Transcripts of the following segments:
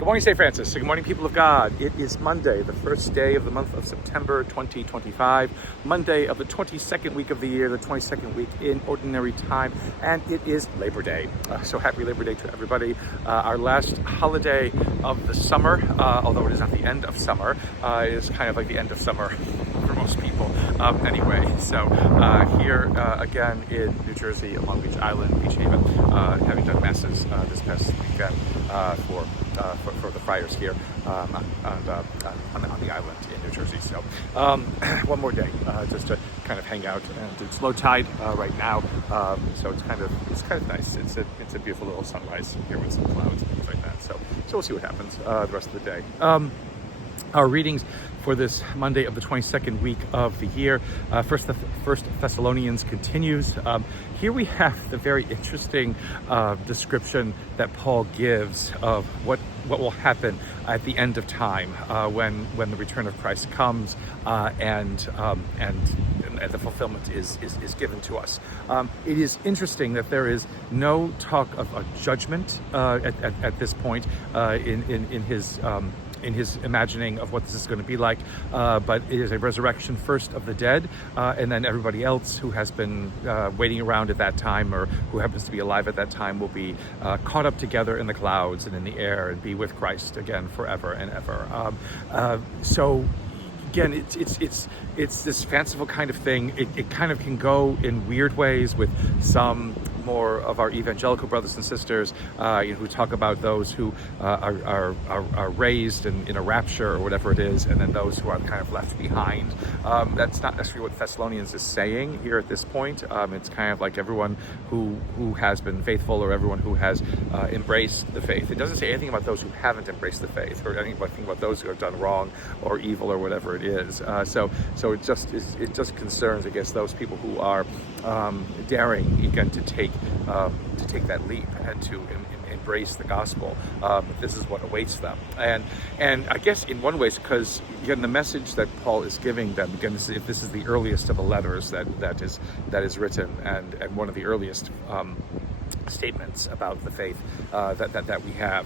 Good morning, St. Francis. Good morning, people of God. It is Monday, the first day of the month of September 2025, Monday of the 22nd week of the year, the 22nd week in Ordinary Time, and it is Labor Day. So happy Labor Day to everybody. Our last holiday of the summer, although it is not the end of summer, it is kind of like the end of summer for most people. Anyway, so here again in New Jersey, Long Beach Island, Beach Haven, having done masses this past weekend for the friars here on the island in New Jersey. So one more day just to kind of hang out, and it's low tide right now, so it's kind of nice. It's a beautiful little sunrise here with some clouds and things like that. So we'll see what happens the rest of the day. Our readings for this Monday of the 22nd week of the year. First Thessalonians continues. Here we have the very interesting description that Paul gives of what will happen at the end of time when the return of Christ comes and the fulfillment is given to us. It is interesting that there is no talk of a judgment at this point in his imagining of what this is going to be like, but it is a resurrection first of the dead, and then everybody else who has been waiting around at that time or who happens to be alive at that time will be caught up together in the clouds and in the air and be with Christ again forever and ever. So again, it's this fanciful kind of thing. It kind of can go in weird ways with some more of our evangelical brothers and sisters, who talk about those who are raised in a rapture or whatever it is, and then those who are kind of left behind. That's not necessarily what Thessalonians is saying here at this point. It's kind of like everyone who has been faithful or everyone who has embraced the faith. It doesn't say anything about those who haven't embraced the faith or anything about those who have done wrong or evil or whatever it is. So it just concerns, I guess, those people who are daring again to take that leap and to embrace the gospel. This is what awaits them, and I guess in one way, because again the message that Paul is giving them, again this is the earliest of the letters that is written, and one of the earliest statements about the faith that we have.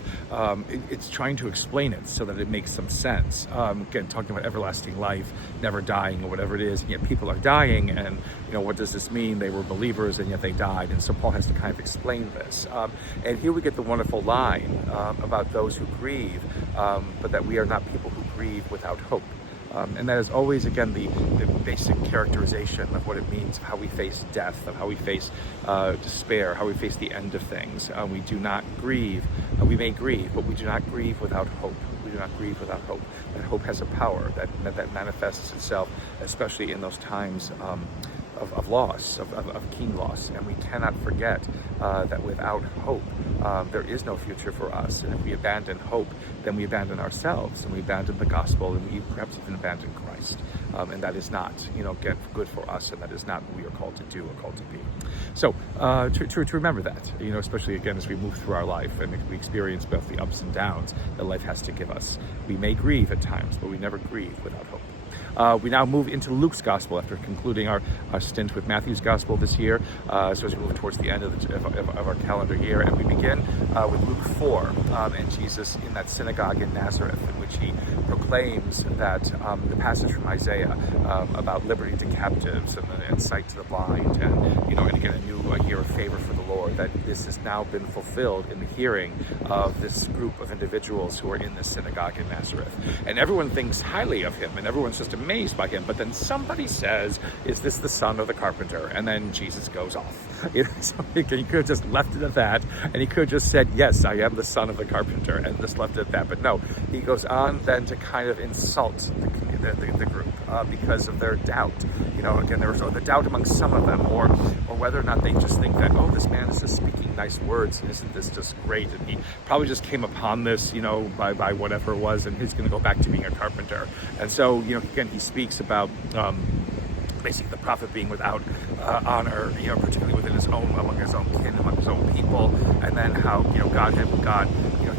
It's trying to explain it so that it makes some sense. Again, talking about everlasting life, never dying or whatever it is, and yet people are dying, and what does this mean? They were believers and yet they died, and so Paul has to kind of explain this. And here we get the wonderful line about those who grieve, but that we are not people who grieve without hope. And that is always, again, the basic characterization of what it means, of how we face death, of how we face despair, how we face the end of things. We do not grieve. We may grieve, but we do not grieve without hope. We do not grieve without hope. And hope has a power that manifests itself, especially in those times of loss, of keen loss. And we cannot forget that without hope, there is no future for us. And if we abandon hope, then we abandon ourselves, and we abandon the gospel, and we perhaps even abandon Christ. And that is not, again, good for us, and that is not what we are called to do or called to be. So to remember that, especially again as we move through our life and we experience both the ups and downs that life has to give us. We may grieve at times, but we never grieve without hope. We now move into Luke's gospel after concluding our stint with Matthew's gospel this year. So as we move towards the end of our calendar year, and we begin with Luke 4 and Jesus in that synagogue in Nazareth, in which he proclaims that the passage from Isaiah about liberty to captives and sight to the blind, and again a new year of favor for the Lord, that this has now been fulfilled in the hearing of this group of individuals who are in this synagogue in Nazareth. And everyone thinks highly of him, and everyone's just amazed by him, but then somebody says, "Is this the son of the carpenter?" And then Jesus goes off. So he could have just left it at that, and he could have just said, "Yes, I am the son of the carpenter," and just left it at that. But no, he goes on then to kind of insult the group because of their doubt. Again, there was the doubt among some of them, or whether or not they just think that, oh, this man is just speaking nice words, and isn't this just great? And he probably just came upon this, by whatever it was, and he's going to go back to being a carpenter. And so, again, he speaks about basically the prophet being without honor, particularly within his own, among his own kin, among his own people, and then how God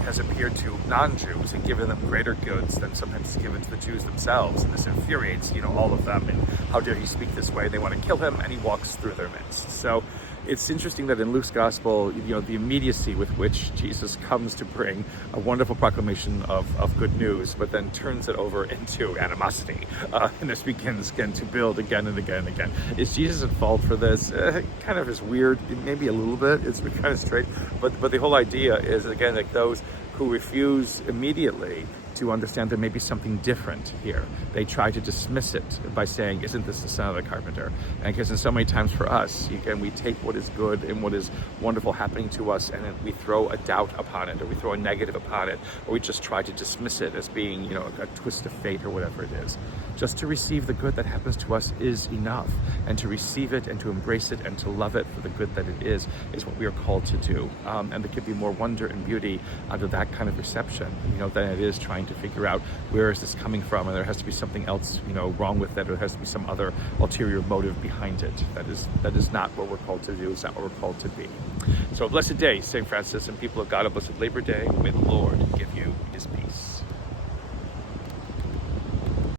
has appeared to non-Jews and given them greater goods than sometimes is given to the Jews themselves, and this infuriates all of them. And how dare he speak this way? They want to kill him, and he walks through their midst. So It's interesting that in Luke's gospel, the immediacy with which Jesus comes to bring a wonderful proclamation of good news, but then turns it over into animosity, and this begins again to build again and again and again. Is Jesus at fault for this? Kind of is weird, maybe a little bit. It's kind of strange, but the whole idea is, again, like those who refuse immediately to understand there may be something different here. They try to dismiss it by saying, isn't this the son of the carpenter? And because in so many times for us, again, we take what is good and what is wonderful happening to us, and then we throw a doubt upon it, or we throw a negative upon it, or we just try to dismiss it as being, a twist of fate or whatever it is. Just to receive the good that happens to us is enough, and to receive it and to embrace it and to love it for the good that it is what we are called to do. And there could be more wonder and beauty out of that kind of reception, than it is trying to figure out where is this coming from, and there has to be something else, wrong with it, or there has to be some other ulterior motive behind it. That is not what we're called to do. It's not what we're called to be. So, blessed day, St. Francis and people of God, a blessed Labor Day. May the Lord give